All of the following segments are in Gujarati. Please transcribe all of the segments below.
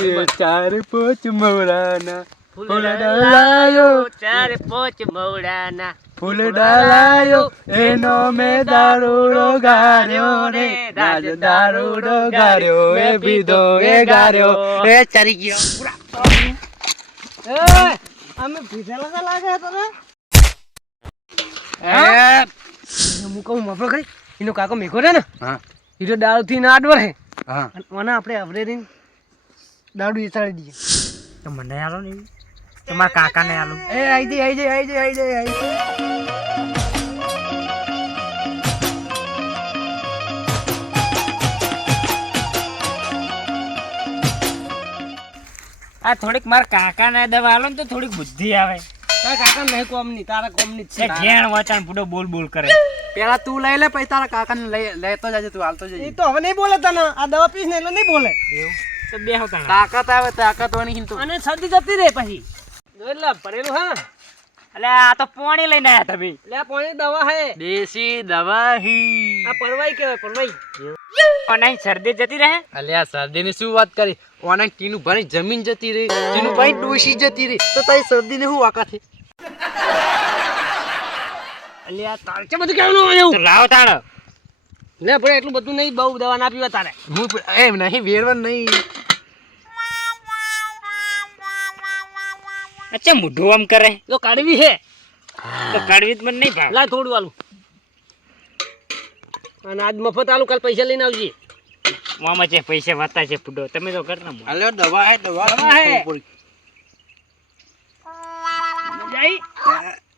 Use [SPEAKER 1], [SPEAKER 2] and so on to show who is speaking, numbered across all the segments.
[SPEAKER 1] આલ્યો
[SPEAKER 2] ચાર પોચ મવરાના
[SPEAKER 1] ફૂલ
[SPEAKER 2] ડલાયો
[SPEAKER 1] ચાર પોચ મવડાના.
[SPEAKER 2] ફૂલ ડલાયો એનો મેં દારૂડો ગાર્યો રે રાજ દારૂડો ગાર્યો એ બીધો એ ગાર્યો. એ ચરી ગયો.
[SPEAKER 1] એ અમે ભીધેલા તો લાગે તને?
[SPEAKER 2] એ
[SPEAKER 1] હું કહું મફળો એનો કાકો મેઘો રે ને?
[SPEAKER 2] હા.
[SPEAKER 1] હીરો દારૂથી ના આડવર હે
[SPEAKER 2] હા.
[SPEAKER 1] અને મને આપણે અવરેરીને દારૂ વેચાડી દઈએ.
[SPEAKER 3] તો મને આલો ને તમારા કાકાને આલો.
[SPEAKER 2] એ આઈ જઈ આઈ જઈ આઈ જઈ આઈ જઈ આઈ
[SPEAKER 3] આ થોડીક મારા કાકાને દવા આલો ને તો થોડીક બુદ્ધિ આવે.
[SPEAKER 1] તારા કાકા નહીં કોમની તારા કોમની છે
[SPEAKER 3] ઘેણ વાચાણ પૂડો બોલ બોલ કરે.
[SPEAKER 2] પેલા તું લઈ લે પછી તારા કાકાને લઈ લેતો જાજે તું હાલતો
[SPEAKER 1] એ તો હવે નહીં બોલે તને. આ દવા પીસ ને એટલે નહીં બોલે.
[SPEAKER 3] તો બેહો તાણા.
[SPEAKER 2] તાકાત આવે તાકાત વાની હિંતો
[SPEAKER 1] અને શરદી જતી રહે પછી. એટલે ભરેલું હા.
[SPEAKER 3] એટલે આ તો પોણી લઈને આયા તમે.
[SPEAKER 1] એટલે આ દવા હે.
[SPEAKER 2] દેશી દવા હી.
[SPEAKER 1] આ પરવાઈ કહેવાય પરવાઈ.
[SPEAKER 3] પણ શરદી જતી રહે?
[SPEAKER 2] અલ્યા શરદી ની શું વાત કરી? ઓના ટીનું ભરી જમીન જતી રહી ટીનું ભાઈ ડોસી જતી રહી. તો તારી શરદી ને શું વાકા
[SPEAKER 1] થઈ અલ્યા તારે બધું કેવું આવ્યું
[SPEAKER 3] તાણ
[SPEAKER 1] લે ભાઈ એટલું બધું નહીં બહુ દવા ના પીવા તારે.
[SPEAKER 2] હું એમ નહીં વેરવન નહીં.
[SPEAKER 3] અચ્છા મોઢું આમ કરે.
[SPEAKER 1] તો કાઢવી છે
[SPEAKER 3] તો કાઢવી જ મને નહીં ભાવ.
[SPEAKER 1] લા થોડું આલું અને આજ મફત આલું કાલ પૈસા લઈને આવજે.
[SPEAKER 3] મામા છે પૈસા વાતા છે ફૂડો. તમે તો કર ના
[SPEAKER 2] અલ્યા દવા હે દવા
[SPEAKER 1] દવા હે.
[SPEAKER 2] ખબર પડી.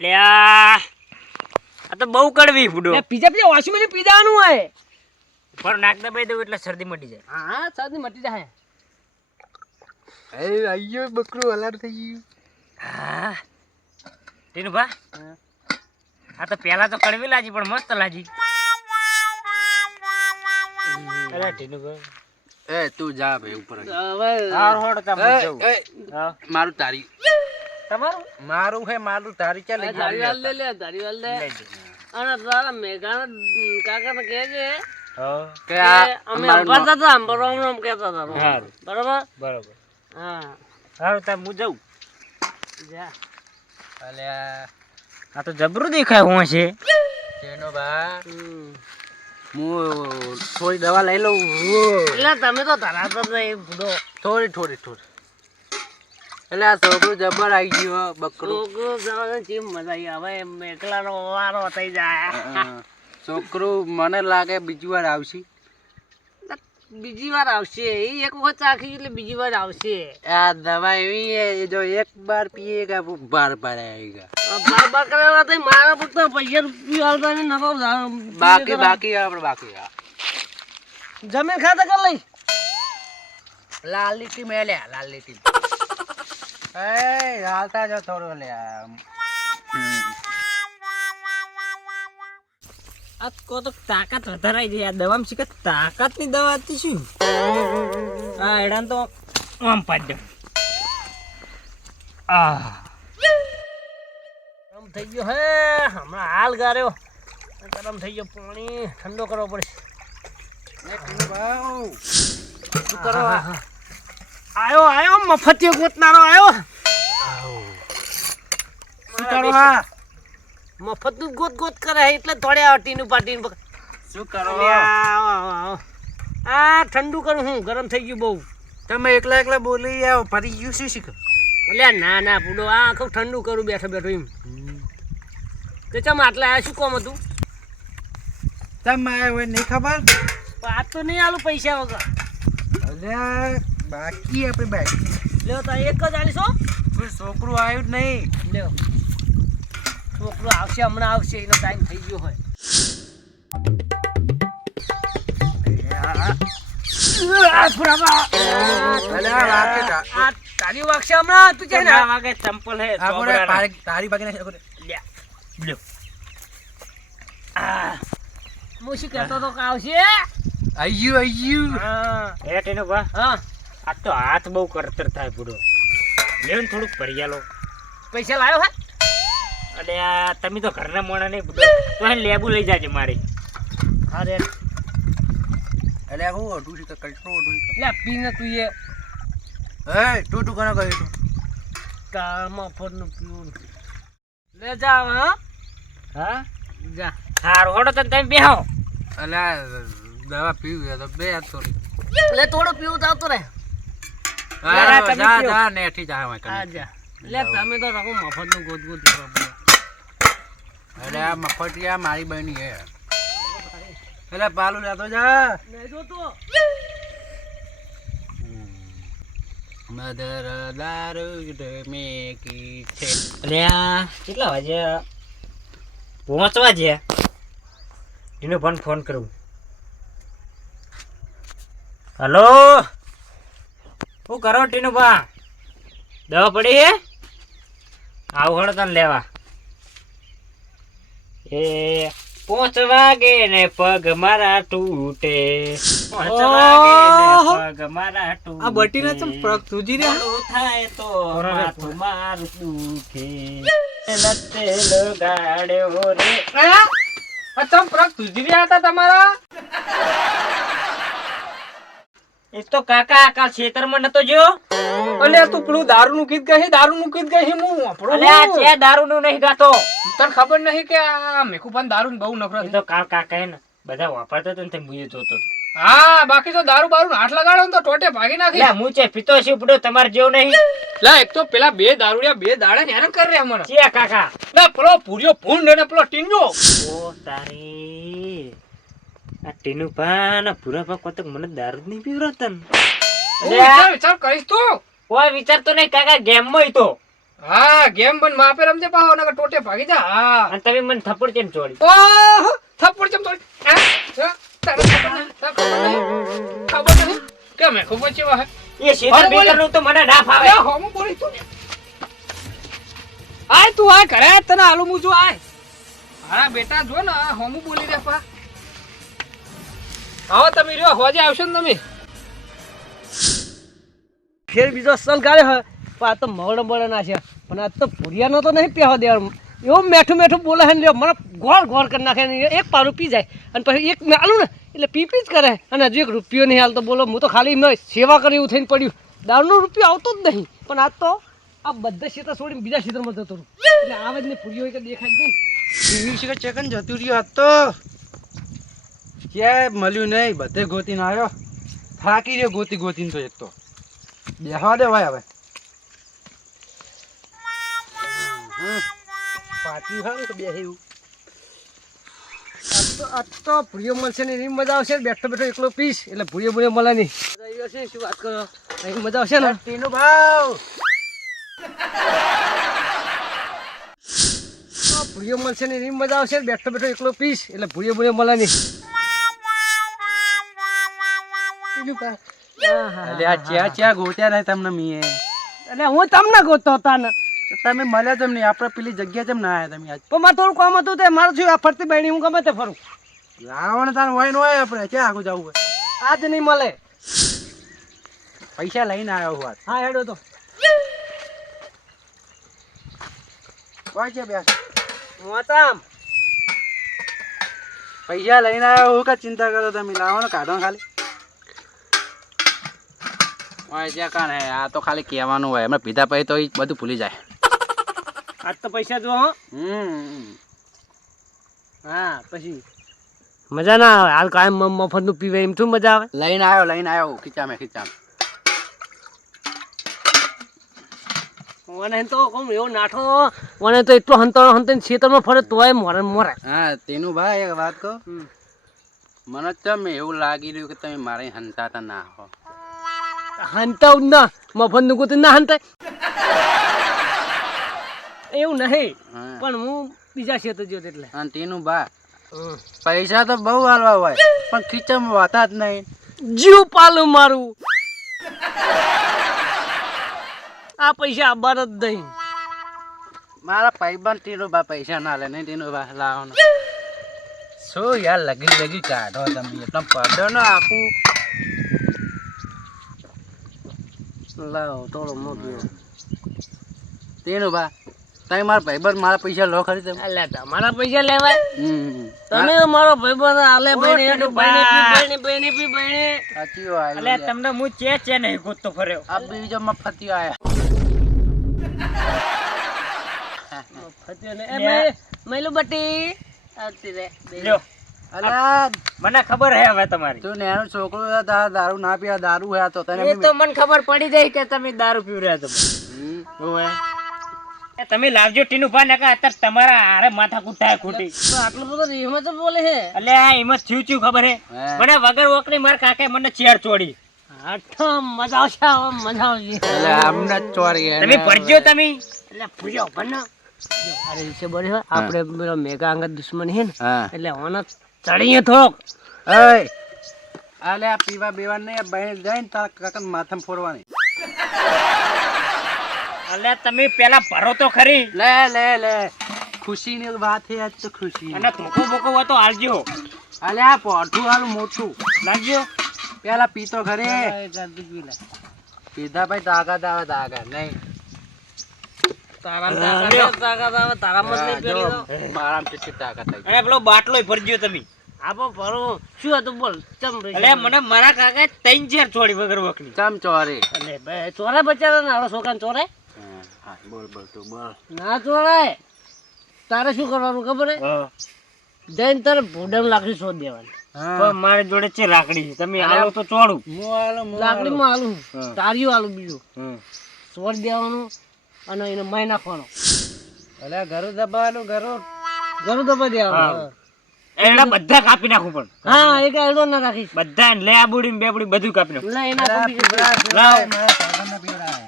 [SPEAKER 3] લે આ તો બહુ કડવી ફૂડો.
[SPEAKER 1] પીજા પીજા વોશિંગ મશીન પીજાનું હોય.
[SPEAKER 3] પર નાક દબાઈ દઉં એટલે શરદી મટી જાય.
[SPEAKER 1] હા શરદી મટી જાય.
[SPEAKER 2] એ આયો બકરું અલાર થઈ ગયું.
[SPEAKER 3] હા. ટીનું ભા આ તો પેલા તો કડવી લાગી પણ મસ્ત લાજી અરે ટીનું ભા
[SPEAKER 2] એ તું જા ભાઈ ઉપર
[SPEAKER 1] હવે
[SPEAKER 3] હાર હોડ તમે
[SPEAKER 2] એ,
[SPEAKER 3] જવું
[SPEAKER 2] મારું તારી.
[SPEAKER 3] તમારું?
[SPEAKER 2] મારું હે મારું. તારી ચાલે
[SPEAKER 1] ધારીવાલ લે લે ધારીવાલ લે
[SPEAKER 3] લઈ
[SPEAKER 1] અને તારા મેઘાના કાકાને કહેજે
[SPEAKER 3] હા.
[SPEAKER 2] કે
[SPEAKER 1] કે અમે અંબારતા હતા અંબારો આમ આમ કહેતા હતા બરાબર?
[SPEAKER 3] બરાબર.
[SPEAKER 1] હા.
[SPEAKER 3] સારું તાર હું જઉં?
[SPEAKER 1] જા.
[SPEAKER 2] અલે
[SPEAKER 3] આ તો જબરું દેખાય હું છે
[SPEAKER 2] તેનો બા હું થોડી દવા લઈ લઉં.
[SPEAKER 1] એટલે તમે તો ધરાતા નહીં
[SPEAKER 2] થોડી થોડી થોડી. એટલે આ છોકરું જબર આવી ગયો બકરું.
[SPEAKER 1] છોકરું જવાનું ચીમ મજા આવી? હવે એમ એકલાનો વારો થઈ જાય.
[SPEAKER 2] છોકરું મને લાગે બીજી વાર આવશે.
[SPEAKER 1] બીજી વાર આવશે. એ એક વખત ચાખી એટલે બીજી વાર આવશે.
[SPEAKER 2] આ દવા એવી એ જો એક બાર પીએ કે બાર બાર
[SPEAKER 1] આવેગા બાર બાર કરવા તો મારા ફક્ત પૈસા રૂપિયા આવતા ને નફો
[SPEAKER 2] બાકી બાકી આપણે બાકી આ
[SPEAKER 1] જમીન ખાતે કરી લઈ.
[SPEAKER 2] લાલ લીટી મેલ્યા લાલ લીટી. એ હાલતા જો થોડું લ્યા
[SPEAKER 3] આ કો તો તાકાત વધારાઈ જાય આ દવામાં શીખે તાકાતની દવા હતી શું? આ એડાન તો આમ પાડ આ
[SPEAKER 1] ગરમ થઈ ગયો હે હમણાં હાલ ગાર્યો. ગરમ થઈ ગયો પાણી ઠંડો કરવો પડશે. શું કરો આયો આયો મફતિયો ગોતનારો આયો.
[SPEAKER 2] શું કરો હા.
[SPEAKER 1] મફતનું ગોત ગોત કરે એટલે થોડે આવે ટીનું પાટીનું
[SPEAKER 2] શું કરો.
[SPEAKER 1] આ ઠંડુ કરું હું ગરમ થઈ ગયું બહુ.
[SPEAKER 2] તમે એકલા એકલા બોલી આવો ફરી ગયું શું શીખો?
[SPEAKER 1] એટલે ના ના પૂડો આ આખું ઠંડુ કરું બેઠો બેઠો એમ. તો ચમ આટલા આ શું કોમ હતું?
[SPEAKER 2] તમે આવ્યો હોય નહીં ખબર?
[SPEAKER 1] આ તો નહીં આલું પૈસા વગર.
[SPEAKER 2] અલ્યા બાકી આપણે બાકી
[SPEAKER 1] લ્યો તો એક જ આલીશો
[SPEAKER 2] કોઈ છોકરું આવ્યું જ નહીં.
[SPEAKER 1] લ્યો. છોકરું આવશે હમણાં આવશે એનો ટાઈમ થઈ ગયો હોય. તારી વાગશે હમણાં? તું છે ને
[SPEAKER 3] વાગે ચંપલ હે
[SPEAKER 2] તારી તારી બાકી નાખી નાખો.
[SPEAKER 3] લ્યા, લ્યો.
[SPEAKER 1] હું શું કહેતો તો કે આવશે?
[SPEAKER 2] આયુ આયુ
[SPEAKER 1] હા.
[SPEAKER 3] હે ટીનું ભા
[SPEAKER 1] હા.
[SPEAKER 3] આ તો હાથ બહુ કરતર થાય પૂરો લેવ ને થોડુંક ભરિયાલો.
[SPEAKER 1] પૈસા લાવ્યો હે?
[SPEAKER 3] અને આ તમે તો ઘરના મોણા નહીં બુડો તો એને લેબુ લઈ જાજે મારી.
[SPEAKER 1] હા રે
[SPEAKER 2] એટલે હું અડું છે કલ્ટો અડું
[SPEAKER 1] લે પીને તું એ.
[SPEAKER 2] હે તું તું કોને કહ્યું તું
[SPEAKER 1] ફરનું પીવું લે જા હા.
[SPEAKER 3] હા?
[SPEAKER 1] જા.
[SPEAKER 3] હારું હોડો તને તમે બેહો.
[SPEAKER 2] અલ્યા દવા પીવું તો બે થોડી
[SPEAKER 1] એટલે થોડું પીવું તો આવતો રે
[SPEAKER 3] લા, તમે
[SPEAKER 2] જા જા નેઠી જા હવે કને.
[SPEAKER 1] લે તમે તો રાખો મફતનું ગોત ગોત કરો
[SPEAKER 2] અરે આ મફતિયા મારી બહેની હે. એટલે પાલું લેતો જા. મધર દારૂ મેકી છે.
[SPEAKER 3] અલ્યા કેટલા વાગે? પહોંચવા છે એનો પણ ફોન કરું. હલો શું કરો ટીનુભા દવા પડી હે? આવું હળો તને લેવા. એ પોંચ વાગે ને પગ મારા તૂટે. પોંચ વાગે ને પગ મારા તૂટે
[SPEAKER 4] આ બટીના ચમ પ્રગ તુજી રે
[SPEAKER 3] થાય તો માથું મારું દુખે લતે લગાડ્યો રે.
[SPEAKER 4] આ ચમ પ્રગ તુજી રહ્યા હતા તમારા?
[SPEAKER 3] એ તો કાકા કાલ ખેતરમાં નતો જો
[SPEAKER 4] અને તું પેલું દારૂ નું ગીત ગઈ દારૂ નું ગીત ગઈ હું આપણો
[SPEAKER 3] અલે આ છે. દારૂ નું નહીં ગાતો.
[SPEAKER 4] તને ખબર નહીં કે આ મેકુપાન દારૂ બહુ નફરત
[SPEAKER 3] તો કાલ કાકા ને બધા વાપરતા ને તે મુએ જોતો હતો.
[SPEAKER 4] હા બાકી તો દારૂ બારૂ હાથ લગાડો ને તો ટોટે ભાગી નાખી.
[SPEAKER 3] હું છે પીતો છે ઉપડ્યો તમારે જેવો નહીં.
[SPEAKER 4] લા એક તો પેલા બે દારૂડિયા બે દાડા ને હેરાન કરી રહ્યા મને.
[SPEAKER 3] કાકા.
[SPEAKER 4] ના પેલો પૂર્યો ભૂંડ ને પેલો ટીંડો.
[SPEAKER 3] ઓ તારી. આ ટીનુ પા ના પા કોતક મને દારૂ જ નહીં
[SPEAKER 4] હું વિચાર વિચાર કરીશ તું.
[SPEAKER 3] કોઈ વિચારતો નહીં કાકા ગેમમાં તો.
[SPEAKER 4] હા ગેમ પણ માપે રમજે પાહો નકર ટોટે ભાગી જા. હા.
[SPEAKER 3] અને તમે મને થપ્પડ કેમ ચોડી
[SPEAKER 4] ઓહ થપ્પડ હા? હા? તને ખબર નહીં? કેમ નહીં? ખબર નહીં. કે મેં ખબર છે વાહ?
[SPEAKER 3] એ શેતર બેતરનું તો મને ના ફાવે
[SPEAKER 4] હોમું બોલી તું આય તું આ ઘરે તને આલુ મુજો આય. મારા બેટા જો ને આ બોલી રે પા. આવો તમે રહ્યો હોજે આવશો ને તમે.
[SPEAKER 1] ફેર બીજો સલ ગાળ્યો હોય પણ આ તો મગડ બળે ના છે. પણ આ તો ભૂરિયાનો તો નહીં પહેવા દેવાનું. એવું મેઠું મેઠું બોલે છે ને રહ્યો મને ગોળ ગોળ કરી નાખે ને એક પારું પી જાય. અને પછી એક આલું ને એટલે પી પી જ કરે. અને હજુ એક રૂપિયો નહીં હાલતો બોલો હું તો ખાલી મેં સેવા કરી એવું થઈને પડ્યું. દારૂનો રૂપિયો આવતો જ નહીં. પણ આ તો આ બધા ક્ષેત્ર છોડીને બીજા ક્ષેત્રમાં જતો રહું. એટલે આવે જ ને પૂરીઓ કે દેખાય જ નહીં.
[SPEAKER 2] ચેકન જતું રહ્યો આ તો. ક્યાંય મળ્યું નહીં બધે ગોતીને આવ્યો થાકી રહ્યો ગોતી ગોતીને તો એક તો. બેહવા દે ભાઈ હવે. પાટી હોય તો બેહ્યું
[SPEAKER 1] તો મળશે ને એની મજા આવશે બેઠો બેઠો એકલો પીસ એટલે ભૂરીઓ ભૂરીઓ મળે નહીં. મજા આવી શું વાત કરો? અહીં મજા આવશે ને?
[SPEAKER 2] તેનો ભાવ.
[SPEAKER 1] તો ભૂરીઓ મળશે ને એની મજા આવશે બેઠો બેઠો એકલો પીસ એટલે ભૂરીઓ ભૂરીઓ મળે નહીં.
[SPEAKER 2] અલે આ ગોત્યા નહીં તમને મીએ.
[SPEAKER 1] એટલે હું તમને ગોતતો હતા ને
[SPEAKER 2] તમે મળ્યા તેમ નહીં આપણે પેલી જગ્યા કેમ ના આવ્યા તમે આજ.
[SPEAKER 1] પણ મારે થોડું કામ હતું તે મારું થયું આ ફરતી બહેણી હું ગમે તે ફરું.
[SPEAKER 2] લાવણ તાર હોય ને હોય આપણે ક્યાં આગળ જવું હોય?
[SPEAKER 1] આજ નહીં મળે.
[SPEAKER 2] પૈસા લઈને આવ્યો હું
[SPEAKER 1] હા હેડો તો.
[SPEAKER 2] છે બેસ.
[SPEAKER 1] મોતામ
[SPEAKER 2] પૈસા લઈને આવ્યો હું કા ચિંતા કરો તમે? લાવો ને કાઢો ખાલી. કાન આ તો ખાલી કહેવાનું હોય. એમને પીધા પછી તો બધું ભૂલી જાય.
[SPEAKER 1] આજ તો પૈસા જો
[SPEAKER 2] હમ.
[SPEAKER 1] હા પછી. મજા ના આવે. હાલ કાયમ મફતનું પીવે એમ શું મજા આવે.
[SPEAKER 2] લઈને આવ્યો લઈને આવ્યો ખીચામે ખીચામે
[SPEAKER 1] મને તો કોમ એવો નાઠો મને તો એટલો હંતાણો હંતાઈને ખેતરમાં ફરે તોય મોરે મોરે.
[SPEAKER 2] હા તેનું ભાઈ એક વાત કહો. મને ચમ એવું લાગી રહ્યું કે તમે મારે હંતાતા ના હો.
[SPEAKER 1] ના મફતનું ગોતી ના હંતાય એવું નહીં પણ હું બીજા ક્ષેત્ર જોત એટલે.
[SPEAKER 2] અને તેનું બા પૈસા તો બહુ હાલવા હોય પણ ખીચામાં વાતા જ નહીં.
[SPEAKER 1] જીવ પાલું મારું. આ પૈસા આબાર જ નહીં.
[SPEAKER 2] મારા ભાઈબંધ ટીનો બા પૈસા ના લે નહીં ટીનો બા લાવો ને શું યાર લગી લગી કાઢો તમે એટલો પડો ને આખું
[SPEAKER 1] લાવો તોડો મોકલ્યો
[SPEAKER 2] તેનું બા તમે મારા ભાઈબંધ મારા પૈસા લો ખરી તમે?
[SPEAKER 1] અલ્યા તમારા પૈસા લેવાય? તમે તો મારો ભાઈબંધ આલે બહેને
[SPEAKER 3] ટીનુભા.
[SPEAKER 1] બહેને બહેને પી બહેને.
[SPEAKER 2] સાચી વાત
[SPEAKER 3] અલ્યા તમને હું ચે ચે નહીં ગોતતો ફર્યો.
[SPEAKER 2] આ બીજો મફતી આયા
[SPEAKER 1] ફત્યો ને એ મે- મેલું બટી આવતી રે
[SPEAKER 3] લ્યો. મને ખબર હે હવે તમારી.
[SPEAKER 2] તું નેનો છોકરો છે, તારા દારૂ ના પીવા દારૂ હે તો તને
[SPEAKER 3] એ તો મને ખબર પડી જાય કે તમે દારૂ પીવ રહ્યા તમે
[SPEAKER 2] હમ.
[SPEAKER 3] તમે લાવજો ટીનુ ભાઈ નકા અત્યારે તમારા આરે માથા કુટાય ખોટી.
[SPEAKER 1] આટલું બધું રીમાં તો બોલે હે
[SPEAKER 3] એટલે આ એમાં થયું થયું ખબર હે. મને વગર ઓકની માર કાકે મને ચેર ચોડી.
[SPEAKER 1] આઠો મજા આવશે મજા આવશે.
[SPEAKER 2] એટલે આમને ચોરી
[SPEAKER 3] તમે. ભરજો તમે.
[SPEAKER 1] એટલે પૂછ્યો પણ અરે વિશે બોલે આપણે મેગા અંગત દુશ્મન હે ને એટલે ઓને ચડીએ થોડોક
[SPEAKER 2] એય આલે આ પીવા બેવા નહીં બહેન જઈને તારા કાકા માથમ ફોડવાની.
[SPEAKER 3] અલે તમે પેલા ભરો તો ખરી.
[SPEAKER 2] લે લે લે. ખુશીની વાત છે આજ તો ખુશી
[SPEAKER 3] અને ધોકો બોકો હોય તો હાલજો.
[SPEAKER 2] અલે આ પોઠું હાલ મોટું
[SPEAKER 3] લાગજો.
[SPEAKER 2] પેલા પીતો ખરે પીધા ભાઈ દાગા દાવા દાગા. નહીં
[SPEAKER 1] તારામાં તાકાત આવે, તાકાત આવે તારામાં જ નહીં પેલી તો.
[SPEAKER 2] મારામાં કેટલી તાકાત આવી.
[SPEAKER 3] અને પેલો બાટલો ભરજો તમે.
[SPEAKER 1] આપો ભરવું શું હતું બોલ? ચમ
[SPEAKER 3] એટલે મને મારા કાકા ત્રણ ચેર છોડી વગર વખની
[SPEAKER 2] ચમ ચોરી?
[SPEAKER 1] એટલે ચોરે બચારા ને આવડો ચોરે?
[SPEAKER 2] હા, હા, બોલ બોલ તું બોલ.
[SPEAKER 1] ના ચોરાય તારે શું કરવાનું ખબર હે? જઈને તારે ભૂડમ લાકડી શોધ દેવાની.
[SPEAKER 3] મારી જોડે છે લાકડી. તમે આલો તો ચોડું
[SPEAKER 1] લાકડીમાં આલું
[SPEAKER 3] હા.
[SPEAKER 1] તારિયું આલું બીજું. છોડ દેવાનું. અને એને માય નાખવાનો.
[SPEAKER 2] એટલે ઘરું દબાવવાનું ઘરું.
[SPEAKER 1] ઘરું દબાવી દેવાનું.
[SPEAKER 3] એડા બધા કાપી નાખું પણ.
[SPEAKER 1] હા એક એડો ના રાખીશ.
[SPEAKER 3] બધા લે આ બુડી બે બુડી બધું કાપી નાખું.
[SPEAKER 1] લે એના કાપી
[SPEAKER 3] લાવ.
[SPEAKER 2] મારા ભાઈબંધને પીવડાવે.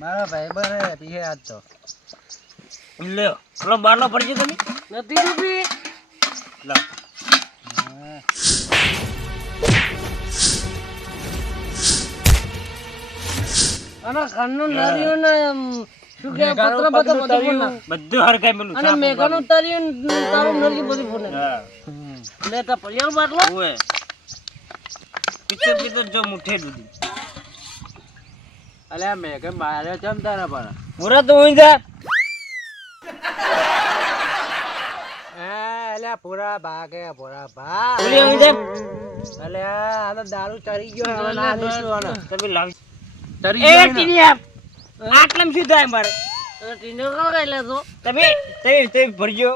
[SPEAKER 2] મારા ભાઈબંધ હે, પીએ આજ તો.
[SPEAKER 3] લે પેલો બાટલો પડી તમે?
[SPEAKER 1] નથી રૂપી
[SPEAKER 3] લાવ.
[SPEAKER 1] અને ઘરનું નરિયું ને શું કહેવાય, પત્ર બત્ર બધું
[SPEAKER 3] બધું હરખાઈ મેલું
[SPEAKER 1] અને મેઘાનું તરિયું તારું નરિયું બધું ફોન લે તાર પૈયાનો બાટલો?
[SPEAKER 3] ઓએ પીતો પીતો જો મુઠે દૂધી
[SPEAKER 2] અલે મેઘે માર્યો ચમ તારા
[SPEAKER 3] પૂરા. તું હું જા.
[SPEAKER 2] હા, પૂરા ભાગે પૂરા ભાગ.
[SPEAKER 3] બોલી હું જા.
[SPEAKER 2] અલે આ તો દારૂ ચડી ગયો હવે ના દોડવાનું
[SPEAKER 3] તમે લાવ.
[SPEAKER 2] ચડી
[SPEAKER 3] એ
[SPEAKER 2] ગયો ને.
[SPEAKER 3] આટલામ શું થાય મારે?
[SPEAKER 1] ટીનો કાં ખાઈ લેતો
[SPEAKER 3] તમે તમે તમે ભરજો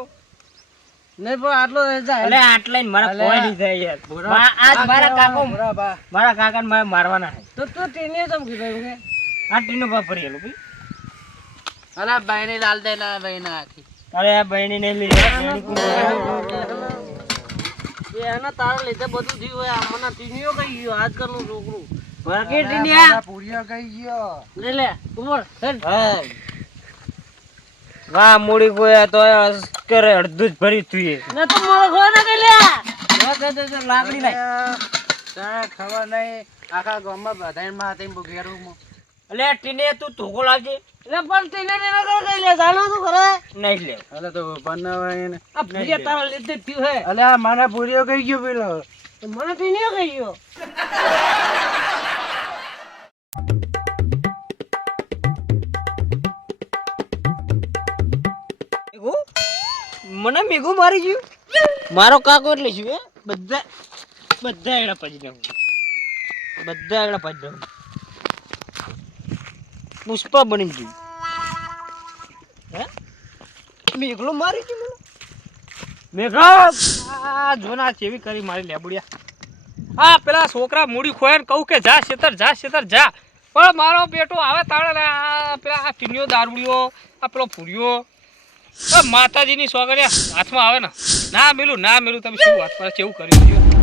[SPEAKER 1] નહીં પણ આટલો જાય.
[SPEAKER 3] એટલે આટલા મારા કોઈ નહીં થાય યાર. આજ મારા કાકો મારા કાકાને મારે મારવાના
[SPEAKER 1] તો તું ટીને તમ કીધું કે?
[SPEAKER 3] આ ટીનો બાપ ભરેલું ભાઈ.
[SPEAKER 2] અલે ભાઈને લાલ દે ના ભાઈ આખી.
[SPEAKER 3] અરે આ બહેની નહીં લીધી
[SPEAKER 1] એના તારા લીધે બધું થયું હોય મને ટીનીઓ કહી ગયો? આજકાલનું છોકરું.
[SPEAKER 3] ભરકે ઇન્ડિયા.
[SPEAKER 2] પૂરિયો ગઈ ગયો.
[SPEAKER 1] લે લે ઉમર હેડ.
[SPEAKER 3] વાહ મૂડી કોઈ તો કરે અડધું જ ભરી તું એ.
[SPEAKER 1] તો મારો ઘર ના કે લે.
[SPEAKER 3] લાકડી લાય
[SPEAKER 2] તને ખબર નહીં આખા ગામમાં બધાને માથે ઘેરું
[SPEAKER 3] એટલે ટીને તું ધોકો લાવજે
[SPEAKER 1] એટલે પણ ટીને ને કઈ કરે લે જાણો તું કરે?
[SPEAKER 3] નહીં લે.
[SPEAKER 2] અલે તો બનાવાય ને
[SPEAKER 1] આ ભૂલિયા તારા લીધે થયું હે.
[SPEAKER 2] અલે આ મારા પૂરિયો ગઈ ગયો પેલો.
[SPEAKER 1] તો મને ટીને ગઈ ગયો.
[SPEAKER 3] મને મેઘું મારી ગયું. મારો કાકો એટલે શું હે? બધા બધા એડા પજી દઉં. બધા એડા પજી દઉં. પુષ્પા બની ગયું હે? મેઘલો મારી ગયું મને. મેઘા આ જોના કેવી કરી મારી લેબડિયા.
[SPEAKER 4] હા પેલા છોકરા મૂડી ખોયા કહું કે જા શેતર જા શેતર જા. પણ મારો બેટો આવે તાણે આ પેલા આ ટીનિયો દારૂડિયો આ પેલો ફૂરિયો. માતાજીની સોગડિયા હાથમાં આવે ને. ના મેલું ના મેલું. તમે શું વાત કરે એવું કર્યું